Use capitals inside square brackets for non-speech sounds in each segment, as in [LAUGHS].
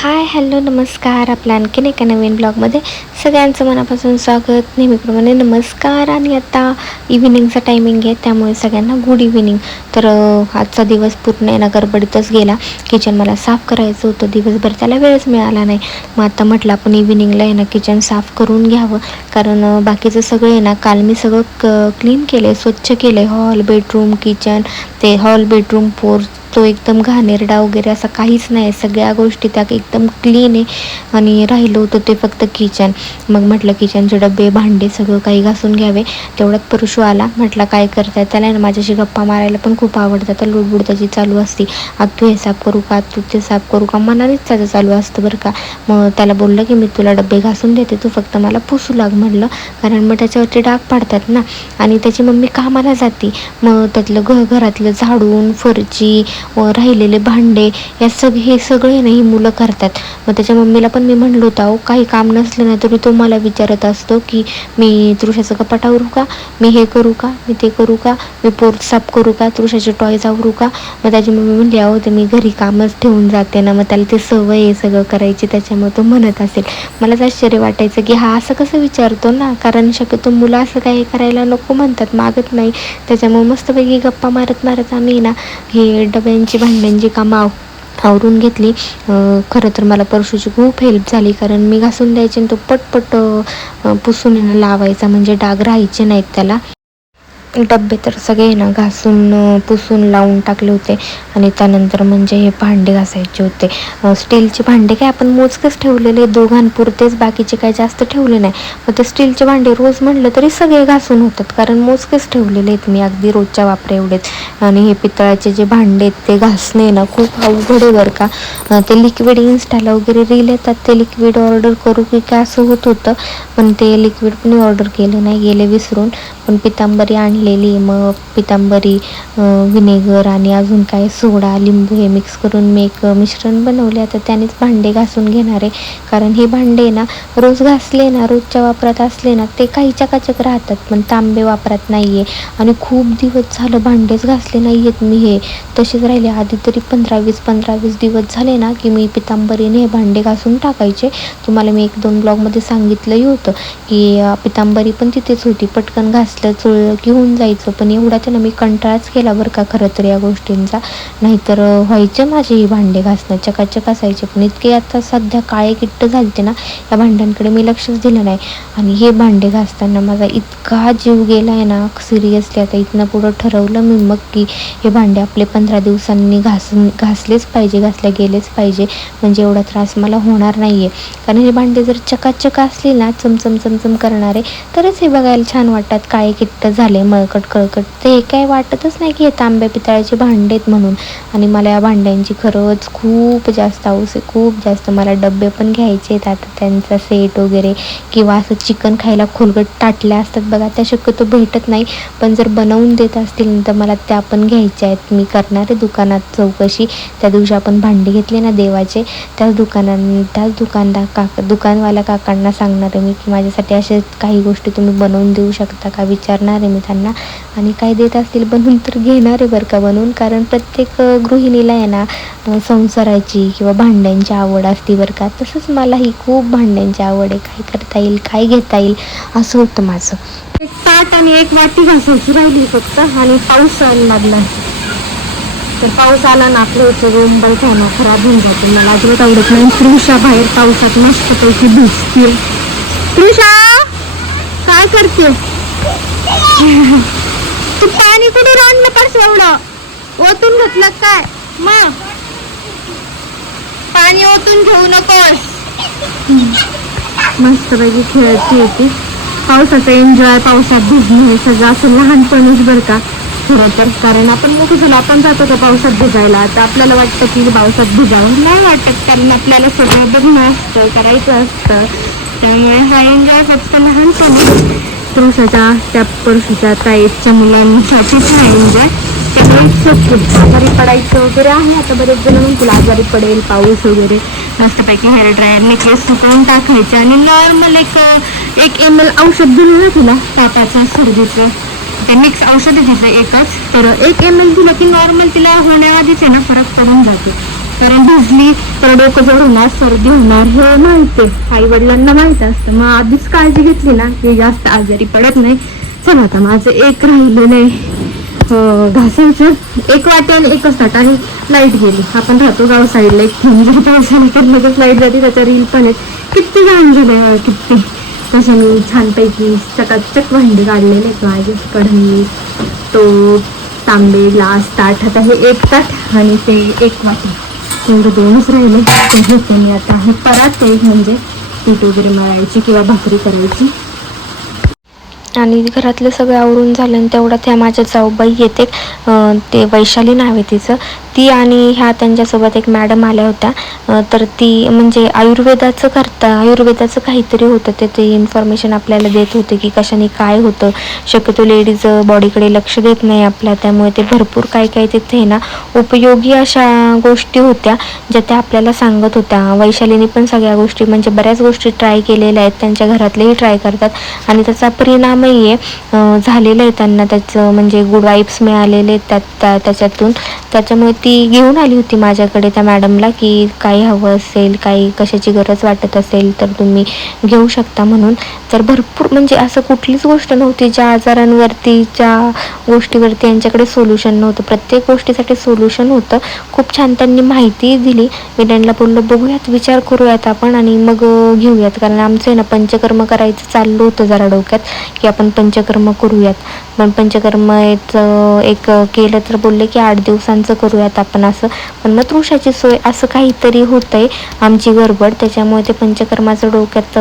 Hi hello नमस्कार. आपल्या आणखीन एका नवीन ब्लॉगमध्ये सगळ्यांचं मनापासून स्वागत. नेहमीप्रमाणे नमस्कार. आणि आता इव्हिनिंगचा टायमिंग आहे त्यामुळे सगळ्यांना गुड इव्हिनिंग तर आजचा दिवस पूर्ण आहे ना गडबडीतच गेला. किचन मला साफ करायचं होतं. दिवसभर त्याला वेळच मिळाला नाही. मग आता म्हटलं आपण इव्हिनिंगला आहे ना किचन साफ करून घ्यावं. कारण बाकीचं सगळं आहे ना काल मी सगळं क क्लीन केलं आहे स्वच्छ केलं आहे हॉल बेडरूम किचन ते हॉल बेडरूम पोर्च तो एकदम घाणेरडा वगैरे असं काहीच नाही. सगळ्या गोष्टी त्या एकदम क्लीन आहे आणि राहिलं होतं ते फक्त किचन मग म्हटलं किचनचे डबे भांडे सगळं काही घासून घ्यावे. तेवढ्यात परशू आला. म्हटलं काय करताय? त्याला ना माझ्याशी गप्पा मारायला पण खूप आवडतं तर लुडबुड त्याची चालू असते. आज तू हे साफ करू का? तू ते साफ करू का? मनानेच त्याचं चालू असतं बरं का. मग त्याला बोललं की मी तुला डबे घासून देते. तू फक्त मला पुसू लाग म्हटलं. कारण मग त्याच्यावरती डाग पाडतात ना. आणि त्याची मम्मी कामाला जाते. मग त्यातलं घ घरातलं झाडून फरची व राहिलेले भांडे या सग हे सगळे ना ही मुलं करतात. मग त्याच्या मम्मीला पण मी म्हणलो होतं अहो काही काम नसलं ना तरी तो मला विचारत असतो की मी तृषाचं कपाट आवरू का? मी हे करू का? मी ते करू का? मी पोर्ट साफ करू का? तृषाचे टॉयज आवरू का? मग त्याची मम्मी म्हणली अहो ते मी घरी कामच ठेवून जाते ना मग त्याला ते सवय आहे सगळं करायची त्याच्यामुळे तो म्हणत असेल. मलाच आश्चर्य वाटायचं की हा असं कसं विचारतो ना? कारण शक्यतो मुलं असं काही करायला नको म्हणतात मागत नाही. त्याच्यामुळे मस्तपैकी गप्पा मारत मारत आम्ही ना हे डब्यांची भांड्यांची कामं आव आवरून घेतली. खरं तर मला परशूची खूप हेल्प झाली कारण मी घासून द्यायचे आणि तो पटपट पुसून लावायचा म्हणजे डाग राहायचे नाहीत त्याला. डब्बे तर सगळे ना घासून पुसून लावून टाकले होते. आणि त्यानंतर म्हणजे हे भांडे घासायचे होते. स्टीलचे भांडे काय आपण मोजकेच ठेवलेले दोघांपुरतेच बाकीचे काय जास्त ठेवले नाही. मग ते स्टीलचे भांडे रोज म्हटलं तरी सगळे घासून होतात कारण मोजकेच ठेवलेले आहेत मी अगदी रोजच्या वापरा एवढेच. आणि हे पितळाचे जे भांडे आहेत ते घासणे ना खूप अवघड आहे बरं का. ते लिक्विड इन्स्टाला वगैरे रील येतात ते लिक्विड ऑर्डर करू की काय असं होत होतं. पण ते लिक्विड पण ऑर्डर केलं नाही गेले विसरून. पण पितांबरी आणलेली मग पितांबरी विनेगर आणि अजून काय सोडा लिंबू हे मिक्स करून मी एक मिश्रण बनवले. आता त्यानेच भांडे घासून घेणार आहे. कारण हे भांडे ना रोज घासले ना रोजच्या वापरात असले ना ते काही चकाचक राहतात. पण तांबे वापरात नाही आहे आणि खूप दिवस झालं भांडेच घासले नाही आहेत मी हे. तसेच राहिले आधी तरी पंधरा वीस पंधरा वीस दिवस झाले ना की मी पितांबरीने हे भांडे घासून टाकायचे. तुम्हाला मी एक दोन ब्लॉगमध्ये सांगितलंही होतं की पितांबरी पण तिथेच होती. पटकन घास असलं जुळलं की होऊन जायचं. पण एवढा त्यानं मी कंटाळाच केला बरं का खरं तर या गोष्टींचा. नाहीतर व्हायचे माझे ही भांडे घासणं चकाचक असायचे. पण इतके आता सध्या काळे किट्ट झालते ना या भांड्यांकडे मी लक्षच दिलं नाही. आणि हे भांडे घासताना माझा इतका जीव गेला आहे ना सिरियसली आता इथनं पुढं ठरवलं मी मग की हे भांडे आपले पंधरा दिवसांनी घासून घासलेच पाहिजे घासल्या गेलेच पाहिजे. म्हणजे एवढा त्रास मला होणार नाही आहे कारण हे भांडे जर चकाचक असले ना चमचम चमचम करणारे तरच हे बघायला छान वाटतात. काळे किट्ट झाले मळकट कळकट ते हे काय वाटतच नाही की हे तांब्या पितळाचे भांडे आहेत म्हणून. आणि मला या भांड्यांची खरंच खूप जास्त हौस आहे खूप जास्त. मला डबे पण घ्यायचे आहेत आता त्यांचा सेट वगैरे. किंवा असं चिकन खायला खोलगट ताटल्या असतात बघा त्या शक्यतो भेटत नाही. पण जर बनवून देत असतील तर मला त्या पण घ्यायच्या आहेत. मी करणार आहे दुकानात चौकशी. त्या दिवशी आपण भांडे घेतले ना देवाचे त्याच दुकानां त्याच दुकानदार काका दुकानवाल्या काकांना सांगणार आहे मी की माझ्यासाठी असे काही गोष्टी तुम्ही बनवून देऊ शकता का? विचारणार आहे मी त्यांना. आणि काय देत असतील बनवून तर घेणार आहे बरं का बनवून. कारण प्रत्येक गृहिणीला आहे ना संसाराची किंवा भांड्यांची आवड असते बरं का. तसंच मलाही खूप भांड्यांची आवड आहे. काय करता येईल काय घेता येईल असं होतं माझं. एक ताट आणि एक वाटी घासायची राहिली फक्त. आणि पाऊस लागला तर पाऊस आला ना आपलं इथं मुंबई खाणं खराब होऊन जाते. मला अजिबात आवडत नाही. तृषा बाहेर पावसात मस्त पैकी भिजते. तृषा काय करते? [LAUGHS] तू पाणी कुठे आणलं पास एवढं ओतून घेतलं काय? मग पाणी ओतून घेऊ नकोस. मस्त पैकी खेळायची होती. पावसाचा एन्जॉय पावसात भिजणं हे सगळं असं लहानपणीच बरं का? खरं तर. कारण आपण मोठं झालं आपण जातो का पावसात भिजायला? तर आपल्याला वाटतं की पावसात भिजावं. नाही वाटत कारण आपल्याला सगळं बघणं असतं करायचं असतं. त्यामुळे हा एन्जॉय फक्त लहानपणी. पुरुषाच्या त्या पुरुषाच्या ताईच्या मुलांसाठीच नाही एन्जॉय म्हणजे त्यामुळे सोपं आजारी पडायचं वगैरे आहे. आता बरेच जण म्हणतील आजारी पडेल पाऊस वगैरे. मस्तपैकी हेअर ड्रायर नेकलेस सुकवून टाकायचे आणि नॉर्मल एक एक एम एल औषध दिलं ना तुला? तापाचं सर्दीचं. ते मिक्स औषध आहे एकच तर एक एम एल दिलं की नॉर्मल तिला होण्याआधीच आहे ना फरक पडून जाते. कारण भिजली तर डोकं जड होणार सर्दी होणार हे माहिती आई वडिलांना माहीत असतं. मग आधीच काळजी घेतली ना की जास्त आजारी पडत नाही. चला आता माझं एक राहिलेलं आहे. घासायचं. एक वाटे आणि एकच ताट. आणि लाइट गेली. आपण राहतो गाव साईडला एक थंड जरी पावसाला तर लगेच लाइट जाते त्याच्या रील पण आहेत. किती घाण झाले किती. तसं मी छानपैकी चकाचक भांडी काढलेले आहेत. माझे कढई तो तांबे ग्लास ताट. आता हे एक ताट आणि ते एक वाटी. तेवढे दोनच राहिले ते घेते मी आता हे परात एक म्हणजे पीठ वगैरे मळायची किंवा भाकरी करायची. आणि घरातलं सगळं आवरून झालं आणि तेवढ्यात ह्या माझ्या जाऊबाई येते. ते वैशाली नाव आहे तिचं. ती आणि ह्या त्यांच्यासोबत एक मॅडम आल्या होत्या. तर ती म्हणजे आयुर्वेदाचं करता आयुर्वेदाचं काहीतरी होतं. ते ते इन्फॉर्मेशन आपल्याला देत होते की कशाने काय होतं. शक्यतो लेडीज बॉडीकडे लक्ष देत नाही आपल्या. त्यामुळे ते भरपूर काय काय तिथे आहे ना उपयोगी अशा गोष्टी होत्या ज्या त्या आपल्याला सांगत होत्या. वैशालीने पण सगळ्या गोष्टी म्हणजे बऱ्याच गोष्टी ट्राय केलेल्या आहेत. त्यांच्या घरातलेही ट्राय करतात. आणि त्याचा परिणामही आहे. झालेला आहे त्यांना. त्याचं म्हणजे गुड वाईब्स मिळालेले आहेत त्यात त्या- त्याच्यातून. त्याच्यामुळे ती ती घेऊन आली होती माझ्याकडे त्या मॅडमला की काही हवं असेल काही कशाची गरज वाटत असेल तर तुम्ही घेऊ शकता म्हणून. तर भरपूर म्हणजे असं कुठलीच गोष्ट नव्हती. ज्या आजारांवरती ज्या गोष्टीवरती यांच्याकडे सोल्युशन नव्हतं. प्रत्येक गोष्टीसाठी सोल्युशन होतं. खूप छान त्यांनी माहिती दिली. मी त्यांना बोललो बघूयात विचार करूयात आपण आणि मग घेऊयात. कारण आमचं आहे ना पंचकर्म करायचं चाललं होतं जरा डोक्यात की आपण पंचकर्म करूयात. पण पंचकर्मचं एक केलं तर बोलले की आठ दिवसांचं करूयात आपण असं. पण मग तृषाची सोय असं काहीतरी होतंय आमची गडबड. त्याच्यामुळे ते पंचकर्माचं डोक्यात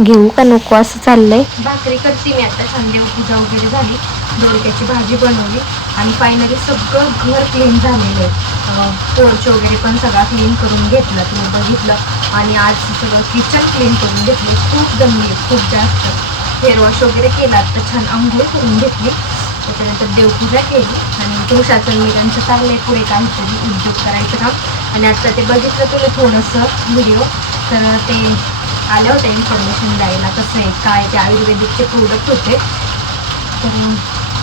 घेऊ का नको असं चाललं आहे भाकरी करते मी आता. संध्या पूजा वगैरे झाली. दोडक्याची भाजी बनवली. आणि फायनली सगळं घर क्लीन झालेलं आहे. पोर्च वगैरे पण सगळा क्लीन करून घेतला. तुम्ही बघितलं. आणि आज सगळं किचन क्लीन करून घेतलं. खूप जमली खूप जास्त. हेअरवॉश वगैरे केला तर छान आंघोळ करून घेतली. त्याच्यानंतर देवपूजा केली. आणि तुळशाचं मी त्यांचं आहे पुढे काहीतरी उद्योग करायचं काम. आणि आता ते बघितलं तुला थोडंसं व्हिडिओ तर ते आलं होतं इन्फॉर्मेशन द्यायला कसं आहे काय ते आयुर्वेदिकचे प्रोडक्ट होते. तर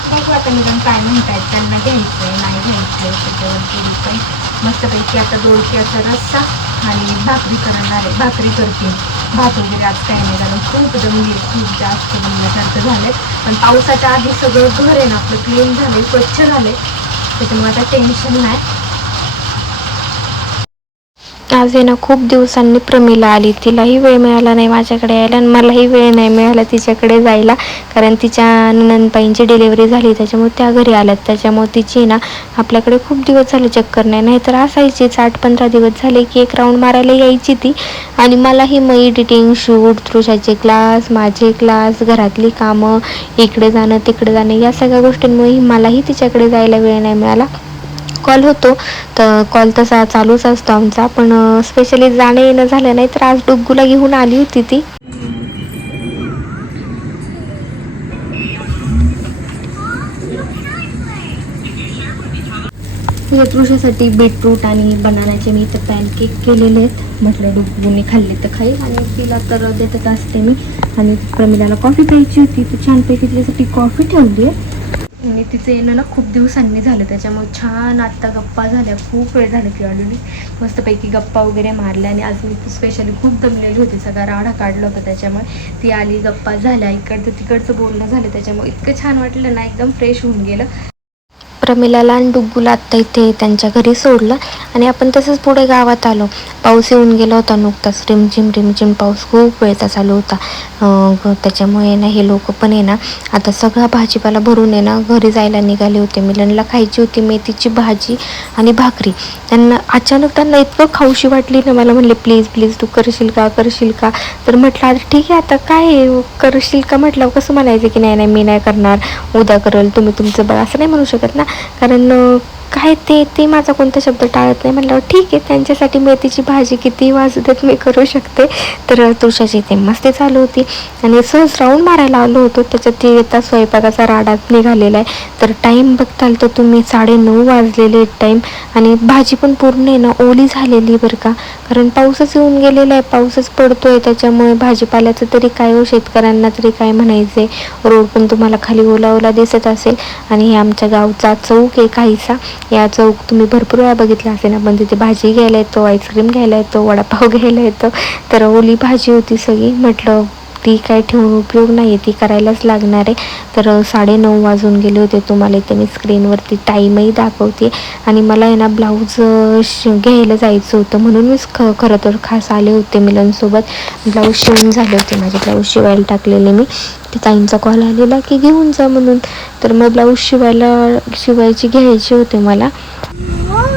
बघू आता निदान काय म्हणतायत. त्यांना घ्यायचं आहे नाही घ्यायचं आहे त्याच्यावरती काही मस्तपैकी आता दोडक्याचा रस्सा आणि भाकरी करणार आहे. भाकरी करते. भात वगैरे आज काही नाही झालं. खूप जमली खूप जास्त जमल्यासारखं झालं पण पावसाच्या आधी सगळं घर आहे ना आपलं क्लीन झाले स्वच्छ झाले त्याच्यामुळे आता टेन्शन नाही. आज आहे ना खूप दिवसांनी प्रमिला आली. तिलाही वेळ मिळाला नाही माझ्याकडे यायला आणि मलाही वेळ नाही मिळाला तिच्याकडे जायला. कारण तिच्या नंदबाईंची डिलेवरी झाली. त्याच्यामुळे त्या घरी आल्यात. त्याच्यामुळे तिची ना आपल्याकडे खूप दिवस झाले चक्कर नाही. नाहीतर असायचीच. आठ पंधरा दिवस झाले की एक राऊंड मारायला यायची ती. आणि मलाही मग एडिटिंग शूट तृषाचे क्लास माझे क्लास घरातली कामं इकडे जाणं तिकडे जाणं या सगळ्या गोष्टींमुळे मलाही तिच्याकडे जायला वेळ नाही मिळाला. कॉल होतो. तर कॉल तसा चालूच असतो आमचा. पण स्पेशली जाणं येणं झालं नाही तर आज डुग्गूला घेऊन आली होती ती. तृषासाठी बीटरूट आणि बनानाचे मी इथं पॅनकेक केलेले आहेत. म्हटलं डुग्गूने खाल्ले तर खाईल आणि तिला तर देतच असते मी. आणि प्रमिलाला कॉफी प्यायची होती. तर छानपैकी तिच्यासाठी कॉफी ठेवली आहे. आणि तिचं येणं ना खूप दिवसांनी झालं. त्याच्यामुळे छान आत्ता गप्पा झाल्या. खूप वेळ झाली ती आलेली मस्तपैकी गप्पा वगैरे मारल्या आणि आज मी स्पेशली खूप दमलेली होती. सगळा राडा काढला होता त्याच्यामुळे. ती आली गप्पा झाल्या. इकडचं तिकडचं बोलणं झालं. त्याच्यामुळे इतकं छान वाटलं ना एकदम फ्रेश होऊन गेलं. प्रमिलाला आणि डुग्गूला आत्ता इथे त्यांच्या घरी सोडलं आणि आपण तसंच पुढे गावात आलो. पाऊस येऊन गेला होता नुकताच. रिमझिम रिमझिम पाऊस खूप वेळचा चालू होता. ग- त्याच्यामुळे ना हे लोक पण आहे ना आता सगळा भाजीपाला भरून आहे ना घरी जायला निघाले होते. मिलनला खायची होती मेथीची भाजी आणि भाकरी. त्यांना अचानक त्यांना इतकं खाऊशी वाटली ना मला म्हणले प्लीज प्लीज तू करशील का करशील का? तर म्हटलं आता ठीक आहे आता काय आहे, करशील का? म्हटलं कसं म्हणायचं की नाही नाही मी नाही करणार. उद्या करेल तुम्ही तुमचं बळ असं नाही म्हणू शकत ना. कारण अं, काय ते ते माझा कोणता शब्द टाळत नाही. म्हटल्यावर ठीक आहे त्यांच्यासाठी मेथीची भाजी किती वाजू देत मी करू शकते. तर तुळशाची ते मस्ती चालू होती. आणि सहज राऊंड मारायला आलो होतो. त्याच्यात ती येता स्वयंपाकाचा राडात निघालेला आहे. तर टाईम बघताल तर तुम्ही साडेनऊ वाजलेले टाईम आणि भाजी पण पूर्ण आहे ना ओली झालेली बरं का. कारण पाऊसच येऊन गेलेला आहे. पाऊसच पडतो आहे त्याच्यामुळे भाजीपाल्याचं तरी काय हो शेतकऱ्यांना तरी काय म्हणायचे रोड पण तुम्हाला खाली ओला ओला दिसत असेल. आणि हे आमच्या गावचा चौक आहे काहीसा. या चौक तुम्ही भरपूर वेळा बघितला असेल आपण तिथे म्हणजे भाजी घ्यायला येतो आईस्क्रीम घ्यायला येतो वडापाव [LAUGHS] घ्यायला येतो तर ओली भाजी होती सगळी. म्हटलं ती काय ठेवून उपयोग नाही आहे ती करायलाच लागणार आहे. तर साडेनऊ वाजून गेले होते तुम्हाला इथे मी स्क्रीनवरती टाईमही दाखवते. आणि मला आहे ना ब्लाऊज घ्यायला जायचं होतं म्हणून मीच ख खरं तर खास आले होते मिलनसोबत. ब्लाऊज शिवून झाले होते माझे ब्लाऊज शिवायला टाकलेले मी. ताईंचा कॉल आलेला की घेऊन जा म्हणून. तर मग ब्लाऊज शिवायला शिवायची घ्यायचे होते मला. हो.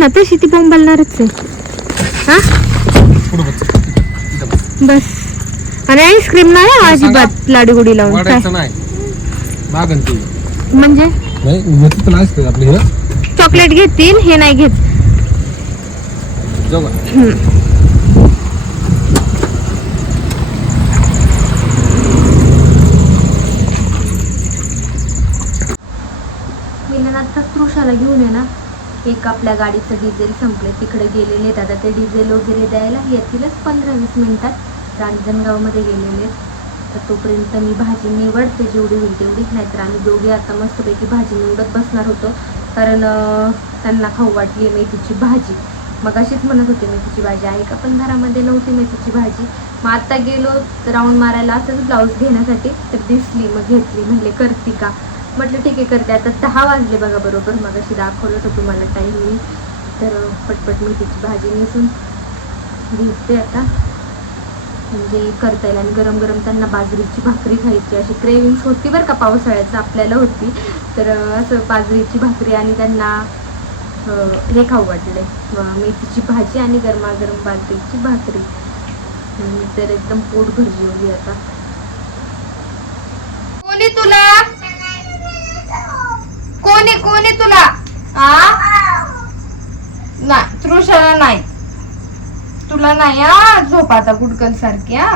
ना तशी ती बोंबलणारच आहे. हा? पुढं बस. आणि आईस्क्रीम नाही हं अजिबात लाडूगुडी लावून. काय? वाढायचं नाही मागन ते म्हणजे? नाही येतं तर नाहीच आपले हे? चॉकलेट घेतील हे नाही घेत. जाऊ का घेऊन आहे ना. एक आपल्या गाडीचं डिझेल संपले तिकडे गेलेले आहेत. आता ते डिझेल वगैरे द्यायला येतीलच पंधरा वीस मिनटात. रांजणगावमध्ये गेलेले आहेत. तर तोपर्यंत मी भाजी निवडते जेवढी होईल तेवढी. नाहीतर आम्ही दोघे आता मस्तपैकी भाजी निवडत बसणार होतो. कारण त्यांना खाऊ वाटली मेथीची भाजी. मग अशीच म्हणत होते मेथीची भाजी आहे का? पण घरामध्ये नव्हती मेथीची भाजी. मग आत्ता गेलो राऊंड मारायला असंच ब्लाऊज घेण्यासाठी. तर दिसली मग घेतली. म्हणले करते का? म्हटलं ठीक आहे करते. आता दहा वाजले बघा बरोबर. मग अशी दाखवलं होतं तुम्हाला टाईम तर पटपट मेथीची भाजी नेसून घेते आता. म्हणजे करता येईल. आणि गरम गरम त्यांना बाजरीची भाकरी खायची. अशी क्रेविंग्स होती बरं का पावसाळ्याचं आपल्याला होती. तर असं बाजरीची भाकरी आणि त्यांना हे खाऊ वाटले. मेथीची भाजी आणि गरमागरम बाजरीची भाकरी. तर एकदम पोट भरली होती आता. कोणी तुला कोणी कोणी तुला? आ? नाही तृषाला नाही. तुला नाही आ झोप आता गुडकल सारखी आ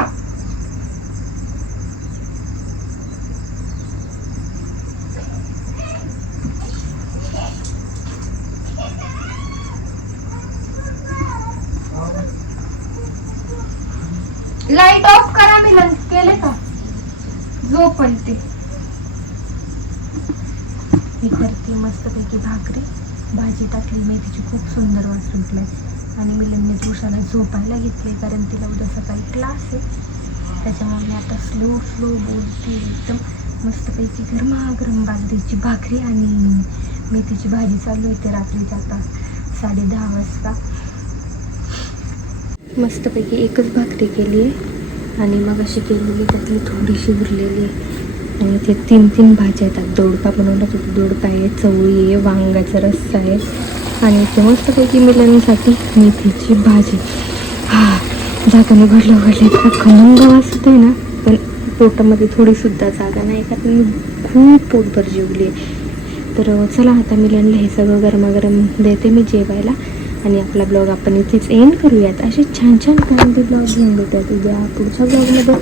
लाइट ऑफ करा मिलन केले का झोपल ते मी करते मस्तपैकी भाकरी. भाजी टाकली मेथीची खूप सुंदर वास सुटलाय. आणि मी लग्न उषाला झोपायला घेतले कारण तिला उद्या सकाळी क्लास आहे. त्याच्यामुळे मी आता स्लो स्लो बोलते. एकदम मस्तपैकी गरमागरम बाजरीची भाकरी आणि मेथीची भाजी चालू आहे ते रात्रीच्या आता साडे दहा वाजता. मस्तपैकी एकच भाकरी केली आहे. आणि मग अशी केलेली त्यातली थोडीशी उरलेली आहे. आणि ते तीन तीन भाज्या येतात. दोडपा बनवला तो दोडपा आहे चवळी आहे वांग्याचा रस्सा आहे. आणि ते मस्तपैकी मिलनसाठी मेथीची भाजी. हा जाताना घडलं घडलं. इतका खमंग वास आहे ना. पण पोटामध्ये थोडीसुद्धा जागा नाही का? मी खूप पोटभर जेवली आहे. तर चला आता मिलनला हे सगळं गरमागरम देते मी जेवायला. आणि आपला ब्लॉग आपण इथेच एंड करूयात. असे छान छान कॉमेडी ब्लॉग घेऊन देतात उद्या. पुढच्या ब्लॉगमध्ये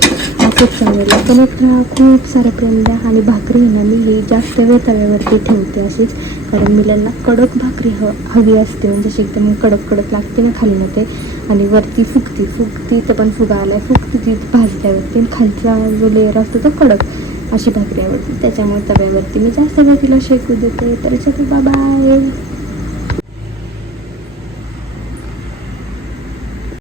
खूप चांगलं कनेक्ट राहा. खूप सारं प्रेम द्या आणि भाकरी आहे ना मी हे जास्त वेळ तव्यावरती ठेवते अशीच. कारण मुलांना कडक भाकरी ह हवी असते. म्हणजे अशी एकदम कडक कडक लागते ना खाली ना ते. आणि वरती फुगती फुगती तर पण फुगा आलाय फुगती ती भाजल्यावरती आणि खालचा जो लेअर असतो तो कडक अशी भाकरी आवडते. त्याच्यामुळे तव्यावरती मी जास्त वेळ तिला शेकू देते. तर चल बाय